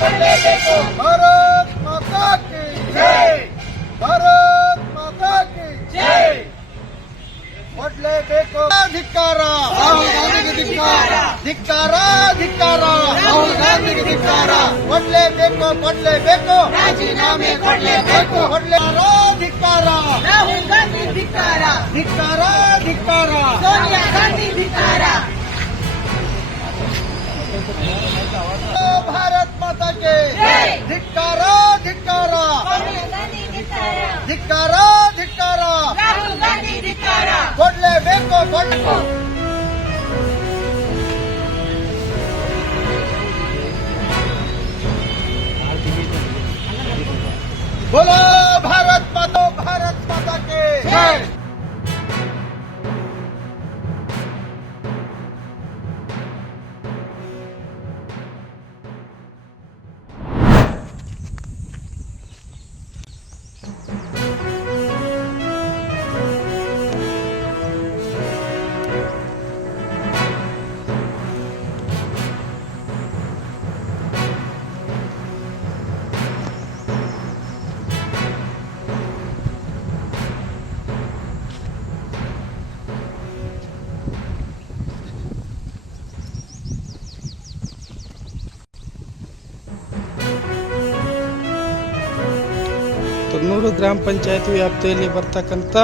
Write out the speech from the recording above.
ಕೊಡಲೇಬೇಕು. ಭಾರತ್ ಮಾತಾ ಕಿ ಜೈ. ಭಾರತ್ ಮಾತಾ ಕಿ ಜೈ. ಕೊಡಲೇಬೇಕು. ಧಿಕ್ಕಾರ ರಾಹುಲ್ ಗಾಂಧಿಗೆ ಧಿಕ್ಕಾರ. ಧಿಕ್ಕಾರ ಧಿಕ್ಕಾರ ರಾಹುಲ್ ಗಾಂಧಿಗೆ ಧಿಕ್ಕಾರ. ಕೊಡಲೇಬೇಕು. ರಾಜೀನಾಮೆ ಕೊಡಲೇಬೇಕು. ಧಿಕ್ಕಾರ ರಾಹುಲ್ ಗಾಂಧಿ ಧಿಕ್ಕಾರ. ಧಿಕ್ಕಾರ ಸೋನಿಯಾ ಗಾಂಧಿ ಧಿಕ್ಕಾರ. ಭಾರತ್ ಮಾತಾ ಕೆ ಜೈ. ಧಿಕ್ಕಾರ ಸೋನಿಯಾ ಗಾಂಧಿ ಧಿಕ್ಕಾರ. ಧಿಕ್ಕಾರ ರಾಹುಲ್ ಗಾಂಧಿ ಧಿಕ್ಕಾರ. ಕೊಡಲೇಬೇಕು. बोलो भारत माता के जय. ತುನ್ನೂರು ಗ್ರಾಮ ಪಂಚಾಯತ್ ವ್ಯಾಪ್ತಿಯಲ್ಲಿ ಬರ್ತಕ್ಕಂಥ